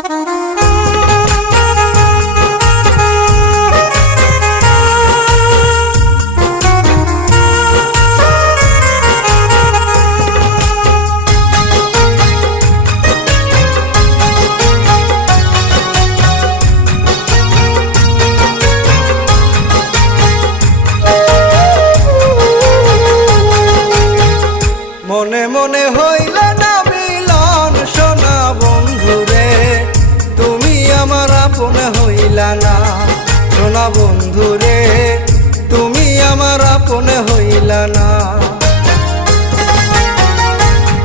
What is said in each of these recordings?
মনে মনে হইল না মিলন সোনা বন্ধুরে, তুমি আমার আপন হইলা না। সোনা বন্ধুরে, তুমি আমার আপন হইলা না।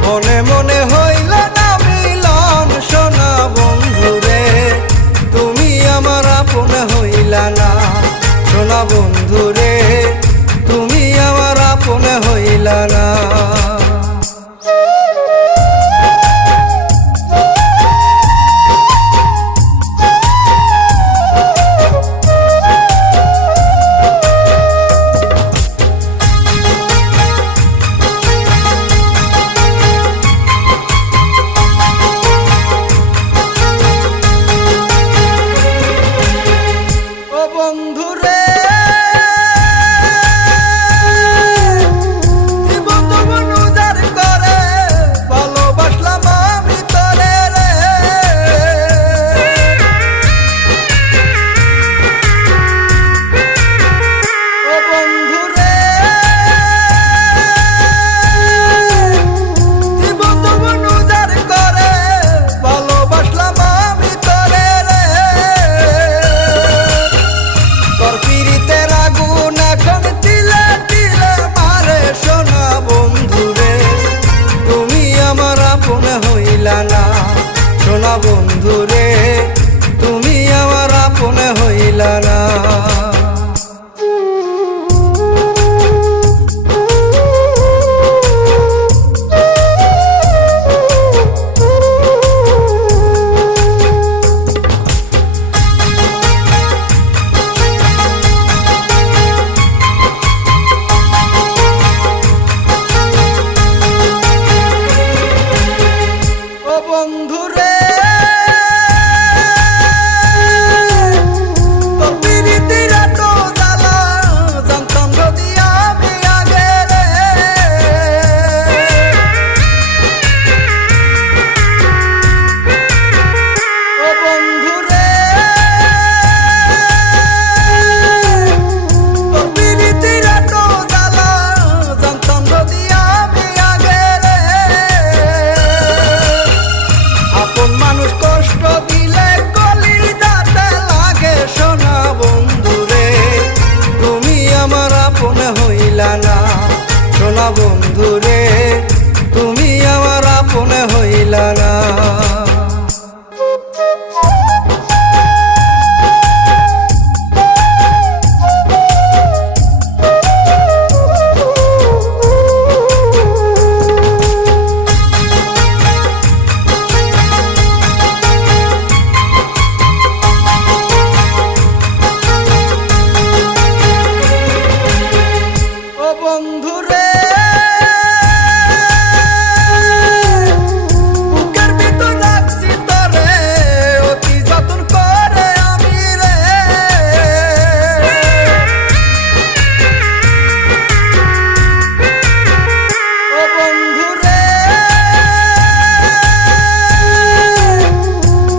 মনে মনে হইল না মিলন সোনা বন্ধুরে, তুমি আমার আপন হইলা না। সোনা বন্ধুরে, তুমি আমার আপন হইলা না। বন্ধুরে, জীবন জীবন উজাড় করে ভালোবাসলাম আমি তোরে রে। ও বন্ধুরে, জীবন জীবন উজাড় করে ভালোবাসলাম আমি তোরে রে। তোর পিরিতের আগুন এখন তিলে তিলে মারে সোনা বন্ধুরে, তুমি আমার আপন হইলা না। সোনা বন্ধুরে, তুমি আমার আপন হইলা না। বন্ধুরে, তোর পিরিতির এত জ্বালা জানতাম যদি আমি আগে রে। ও বন্ধুরে, তোর পিরিতির এত জ্বালা জানতাম যদি আমি আগে রে। আপন মানুষ কষ্ট দিলে কলিজাতে লাগে সোনা বন্ধুরে, তুমি আমার আপন হইলা না। সোনা বন্ধুরে, তুমি আমার আপন হইলা না। বন্ধুরে, বুকের ভিতর রাখছি তোরে অতি যতন করে আমি রে। ও বন্ধুরে,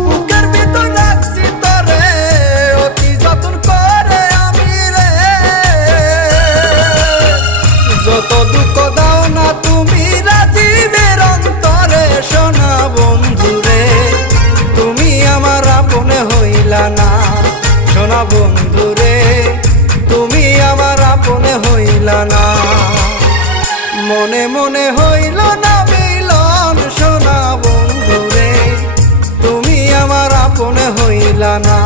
বুকের ভিতর রাখছি তোরে অতি যতন করে আমি রে। যত দুঃখ দাও না তুমি রাজীবের অন্তরে সোনা বন্ধুরে, তুমি আমার আপন হইলা না। সোনা বন্ধুরে, তুমি আমার আপন হইলা না। মনে মনে হইল না মিলন সোনা বন্ধুরে, তুমি আমার আপন হইলা না।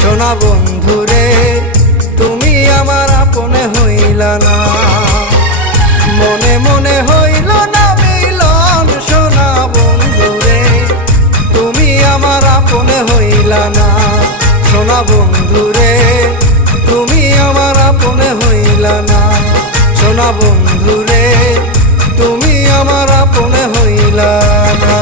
সোনা বন্ধুরে, তুমি আমার আপন হইলা না। মনে মনে হইল না মিলন সোনা বন্ধুরে, তুমি আমার আপন হইলা না। সোনা বন্ধুরে, তুমি আমার আপন হইলা না। সোনা বন্ধুরে, তুমি আমার আপন হইলা না।